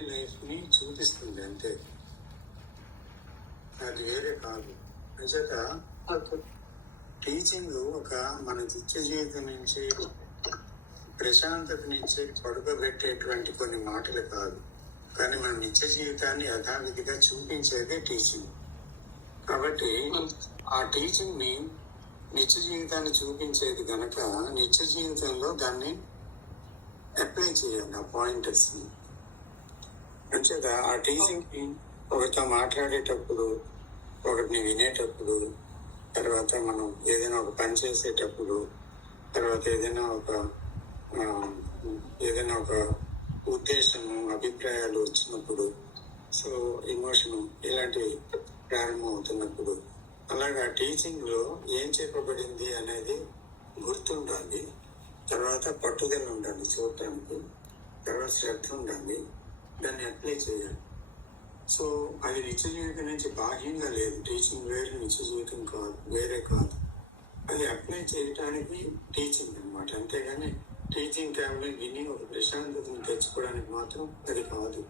Life ని చూపిస్తుంది అంతే, అది వేరే కాదు. అంచేత టీచింగ్ ఒక మన నిత్య జీవితం నుంచి ప్రశాంతత నుంచి పడుకోబెట్టేటువంటి కొన్ని మాటలు కాదు, కానీ మన నిత్య జీవితాన్ని యథావిధిగా చూపించేదే టీచింగ్. కాబట్టి ఆ టీచింగ్ ని నిత్య జీవితాన్ని చూపించేది గనక నిత్య జీవితంలో దాన్ని అప్లై చేయాలి ఆ పాయింటర్స్ ని. అంచేత ఆ టీచింగ్ ని ఒకరితో మాట్లాడేటప్పుడు, ఒకరిని వినేటప్పుడు, తర్వాత మనం ఏదైనా ఒక పని చేసేటప్పుడు, తర్వాత ఏదైనా ఒక ఉద్దేశము, అభిప్రాయాలు వచ్చినప్పుడు, సో ఎమోషను ఇలాంటివి ప్రారంభం అవుతున్నప్పుడు, అలాగా టీచింగ్ లో ఏం చెప్పబడింది అనేది గుర్తుండాలి. తర్వాత పట్టుదల ఉండాలి చూడటానికి, తర్వాత శ్రద్ధ ఉండాలి, దాన్ని అప్లై చేయాలి. సో అది నిత్య జీవితం నుంచి బాహ్యంగా లేదు. టీచింగ్ వేరు, నిత్య జీవితం కాదు, వేరే కాదు. అది అప్లై చేయటానికి టీచింగ్ అనమాట. అంతేగాని టీచింగ్ కేవలం విని ఒక ప్రశాంతతను తెచ్చుకోవడానికి మాత్రం అది కాదు.